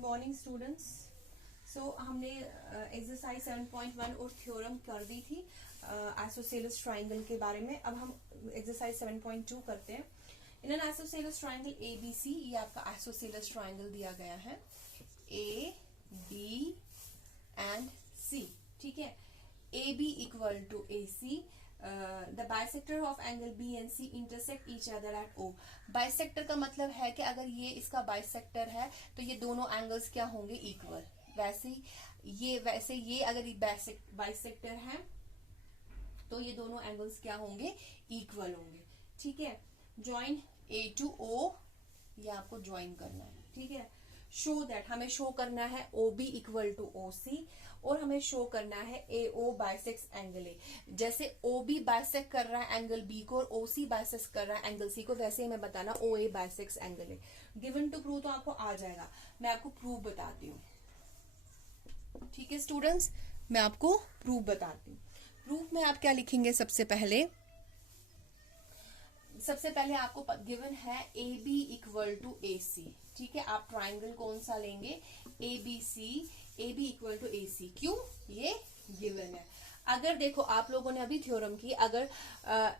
Morning students. सो हमने exercise 7.1 और theorem कर दी थी आइसोसेलेस ट्राइंगल के बारे में। अब हम एक्सरसाइज 7.2 करते हैं। In an isosceles triangle ABC, ये आपका आइसोसेलेस ट्राइंगल दिया गया है A, B एंड C। ठीक है, AB equal to AC, the bisector of angle B and C intersect each other at O। Bisector का मतलब है कि अगर ये इसका बाइसेक्टर है तो ये दोनों एंगल्स क्या होंगे, इक्वल। वैसे ये अगर बाइसेक्टर है तो ये दोनों एंगल्स क्या होंगे, इक्वल होंगे। ठीक है, ज्वाइन A to O, ये आपको ज्वाइन करना है। ठीक है, शो दैट, हमें शो करना है OB इक्वल टू OC और हमें शो करना है AO बाइसेक्स एंगल A। जैसे OB बाइसेक्ट कर रहा है एंगल B को और OC बाइसेक्ट कर रहा है एंगल C को, वैसे हमें बताना OA bisects angle A। Given to prove तो आपको आ जाएगा, मैं आपको प्रूफ बताती हूँ। ठीक है स्टूडेंट्स, मैं आपको प्रूफ बताती हूँ। प्रूफ में आप क्या लिखेंगे, सबसे पहले आपको गिवन है AB इक्वल टू AC। ठीक है, आप ट्राइंगल कौन सा लेंगे, ABC, AB equal to AC। क्यों, ये गिवन है। अगर देखो आप लोगों ने अभी थ्योरम की, अगर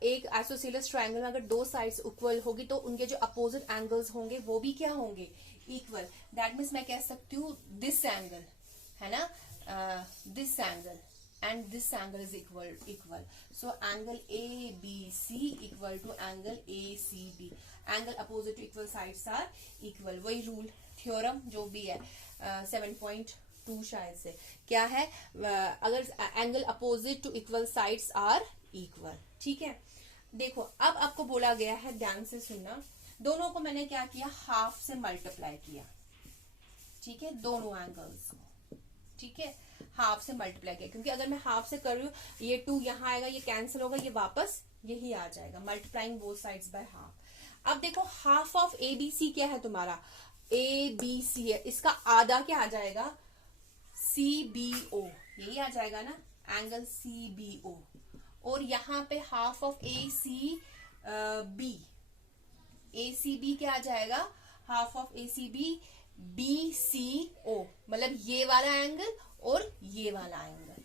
एक आइसोसेलेस ट्राइंगल में अगर दो साइड्स इक्वल होगी तो उनके जो अपोजिट एंगल्स होंगे वो भी क्या होंगे, इक्वल। दैट मीन्स मैं कह सकती हूँ दिस एंगल है ना, this angle and this angle is equal. So angle ABC equal to angle ACB. Angle opposite to equal sides are equal. वही रूल थ्योरम जो भी है 7.2 शायद से क्या है, अगर angle opposite to equal sides are equal. ठीक है, देखो अब आपको बोला गया है, ध्यान से सुनना, दोनों को मैंने क्या किया, हाफ से मल्टीप्लाई किया। ठीक है, दोनों एंगल्स को, ठीक है, हाफ से मल्टीप्लाई किया, क्योंकि अगर मैं हाफ से कर रही हूँ ये 2 यहाँ आएगा, ये कैंसिल होगा, ये वापस यही आ जाएगा, multiplying both sides by half. अब देखो हाफ ऑफ ABC क्या है तुम्हारा, ABC है, इसका आधा क्या आ जाएगा, CBO, यही आ जाएगा ना, एंगल CBO। और यहाँ पे हाफ ऑफ ACB क्या आ जाएगा, हाफ ऑफ ACB BCO, मतलब ये वाला एंगल और ये वाला एंगल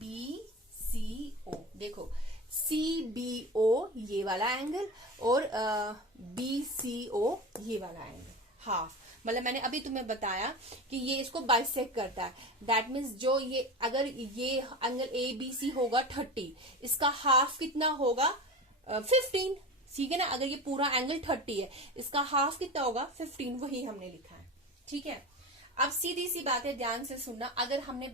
BCO। देखो CBO ये वाला एंगल और BCO ये वाला एंगल, हाफ। मतलब मैंने अभी तुम्हें बताया कि ये इसको बाइसेक्ट करता है। दैट मीन्स जो ये अगर ये एंगल ABC होगा 30, इसका हाफ कितना होगा 15। ठीक है ना, अगर ये पूरा एंगल 30 है, इसका हाफ कितना होगा 15, वही हमने लिखा है। ठीक है, अब सीधी सी बात है, ध्यान से सुनना। अगर हमने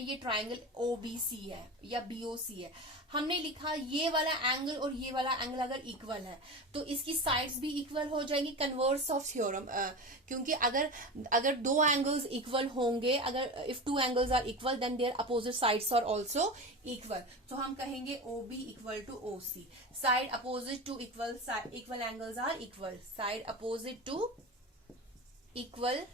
ये ट्राइंगल OBC है या BOC है, हमने लिखा ये वाला एंगल और ये वाला एंगल अगर इक्वल है तो इसकी साइड्स भी इक्वल हो जाएंगी, कन्वर्स ऑफ थ्योरम। क्योंकि अगर दो एंगल्स इक्वल होंगे, अगर if two angles are equal then their opposite sides are also equal. तो हम कहेंगे OB equal to OC, side opposite to equal angles are equal, side opposite to equal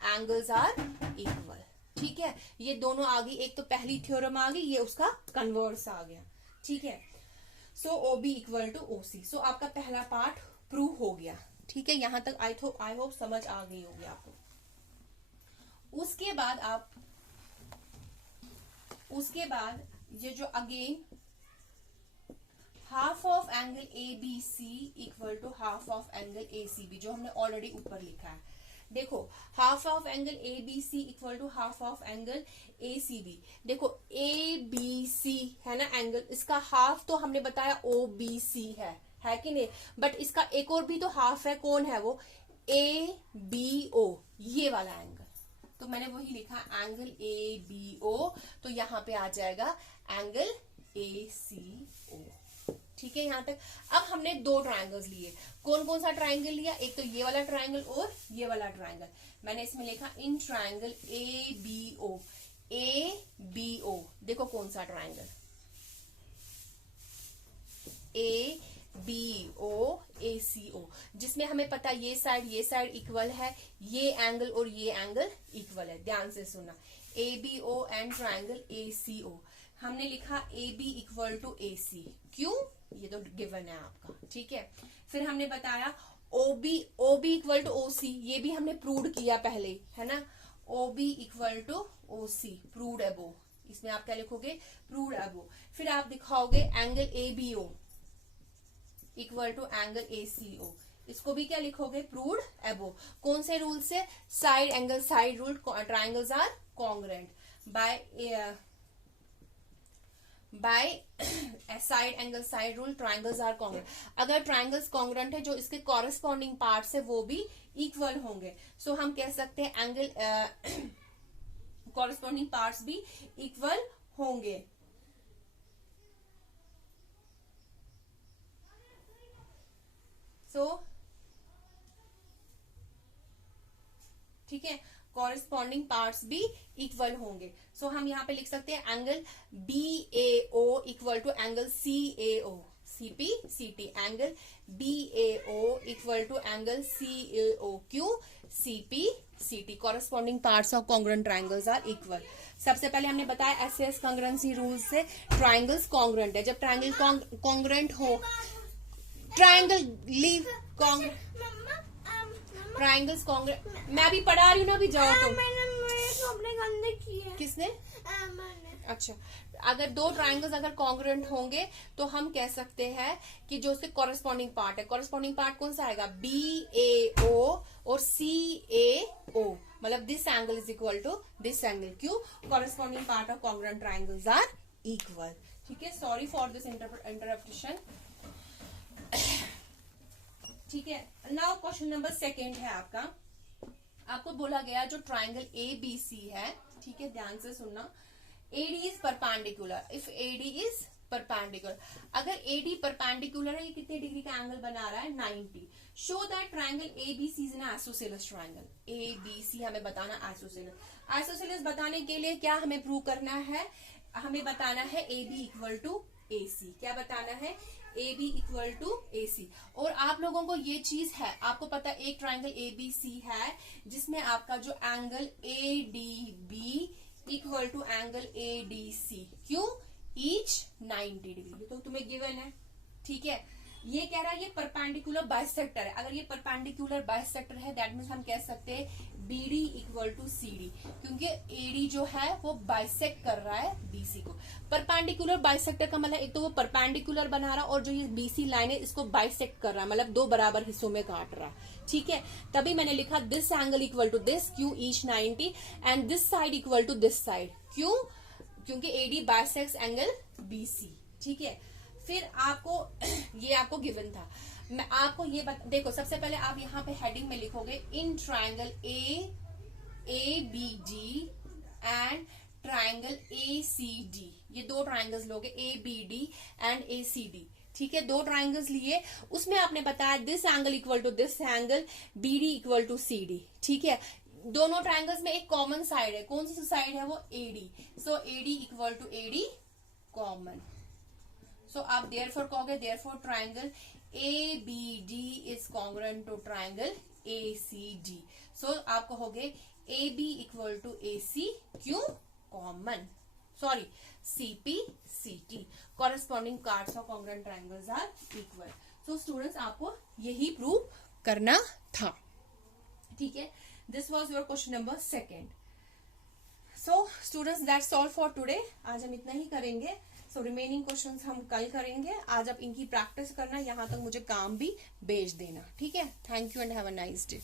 angles are equal. ठीक है, ये दोनों आ गई, एक तो पहली थ्योरम आ गई, ये उसका कन्वर्स आ गया। ठीक है, सो OB इक्वल टू OC। सो आपका पहला पार्ट प्रूव हो गया। ठीक है, यहां तक आई होप समझ आ गई होगी आपको। उसके बाद ये जो again half of angle ABC equal to half of angle ACB, जो हमने ऑलरेडी ऊपर लिखा है। देखो half of angle ABC equal to half of angle ACB। देखो ABC है ना एंगल, इसका हाफ तो हमने बताया OBC है कि नहीं, बट इसका एक और भी तो हाफ है, कौन है वो, ABO, ये वाला एंगल। तो मैंने वही लिखा एंगल ABO, तो यहां पे आ जाएगा एंगल ACO। ठीक है, यहां तक। अब हमने दो ट्राइंगल्स लिए, कौन कौन सा ट्राइंगल लिया, एक तो ये वाला ट्राइंगल और ये वाला ट्राइंगल। मैंने इसमें लिखा इन ट्राइंगल ABO। देखो कौन सा ट्राइंगल, ABO ACO, जिसमें हमें पता ये साइड इक्वल है, ये एंगल और ये एंगल इक्वल है। ध्यान से सुनना, ABO एंड ट्राइंगल ACO। हमने लिखा AB इक्वल टू AC, क्यों, ये तो गिवन है आपका। ठीक है, फिर हमने बताया ओबी इक्वल टू ओसी, ये भी हमने प्रूव किया पहले, है ना। O B equal to O C proved above, इसमें आप क्या लिखोगे, प्रूव्ड अबो। फिर आप दिखाओगे angle A B O equal to angle A C O, इसको भी क्या लिखोगे, प्रूव्ड अबो। कौन से रूल से, side angle side rule, triangles are congruent by side angle side rule, triangles are congruent. अगर ट्राइंगल्स कॉन्ग्रुएंट है, जो इसके कॉरेस्पॉन्डिंग पार्ट्स है वो भी इक्वल होंगे। सो हम कह सकते हैं एंगल कॉरेस्पॉन्डिंग पार्ट्स भी इक्वल होंगे। सो ठीक है, कॉरेस्पॉन्डिंग पार्ट्स भी इक्वल होंगे। सो हम यहां पे लिख सकते हैं angle BAO equal to angle CAO, CP/CT, angle BAO equal to angle CAOQ, CP/CT। Corresponding parts of congruent triangles are equal. सबसे पहले हमने बताया एसएस कॉन्ग्रुएंसी रूल से ट्राइंगल्स कॉन्ग्रुएंट है। जब ट्राइंगल कॉन्ग्रुएंट हो, ट्राइंगल लीव ट्राइंगल्स कॉन्ग्रुएंट, मैं भी पढ़ा रही हूँ ना, अभी जाओ तुम। किसने? अच्छा, अगर दो ट्राइंगल्स अगर कॉन्ग्रुएंट होंगे तो हम कह सकते हैं कि जो उसके कॉरेस्पॉन्डिंग पार्ट है, कॉरेस्पॉन्डिंग पार्ट कौन सा आएगा, BAO और CAO, मतलब this angle is equal to this angle. क्यों, corresponding part of congruent triangles are equal. ठीक है, सॉरी फॉर दिस इंटरप्रिटेशन। ठीक है, नाउ क्वेश्चन नंबर 2 है आपका। आपको बोला गया जो ट्राइंगल ABC है, ठीक है, ध्यान से सुनना, AD is perpendicular, if AD is perpendicular, अगर AD परपेंडिकुलर है, ये कितने डिग्री का एंगल बना रहा है, 90। Show that triangle ABC is an isosceles triangle. ABC हमें बताना आइसोसेलेस। आइसोसेलेस बताने के लिए क्या हमें प्रूव करना है, हमें बताना है AB इक्वल टू AC। क्या बताना है, AB इक्वल टू AC। और आप लोगों को ये चीज है, आपको पता है एक ट्राइंगल ABC है जिसमें आपका जो angle ADB equal to angle ADC, क्यों, ईच 90 डिग्री, तो तुम्हें गिवन है। ठीक है, ये कह रहा है ये परपेंडिकुलर बाइसेक्टर है। अगर ये परपेंडिकुलर बाइसेक्टर है, दैट मीन्स हम कह सकते हैं BD इक्वल टू CD, क्योंकि AD जो है वो बाइसेक्ट कर रहा है BC को। परपेंडिकुलर बाइसेक्टर का मतलब एक तो वो परपेंडिकुलर बना रहा है, और जो ये BC लाइन है इसको बाइसेक्ट कर रहा है, मतलब दो बराबर हिस्सों में काट रहा है। ठीक है, तभी मैंने लिखा this angle equal to this, क्यों, each 90, and this side equal to this side, क्यों, क्योंकि AD बाइसेक्ट्स एंगल BC। ठीक है, फिर आपको ये आपको गिवन था। मैं आपको ये देखो, सबसे पहले आप यहाँ पे हेडिंग में लिखोगे in triangle ABD and triangle ACD। ये दो ट्राइंगल्स लोगे, ABD एंड ACD। ठीक है, दो ट्राइंगल्स लिए, उसमें आपने बताया this angle equal to this angle, BD equal to CD। ठीक है, दोनों ट्राइंगल्स में एक कॉमन साइड है, कौन सी साइड है, वो AD। So AD equal to AD common. So आप देयरफॉर कहोगे, therefore triangle ABD is congruent to triangle ACD। So आप कहोगे AB इक्वल टू AC, क्यों, common, sorry, CP/CT, corresponding parts of congruent triangles are equal. So students, आपको यही prove करना था। ठीक है, this was your question number 2। So students, that's all for today. आज हम इतना ही करेंगे। सो रिमेनिंग क्वेश्चंस हम कल करेंगे। आज आप इनकी प्रैक्टिस करना, यहाँ तक मुझे काम भी भेज देना। ठीक है, thank you and have a nice day.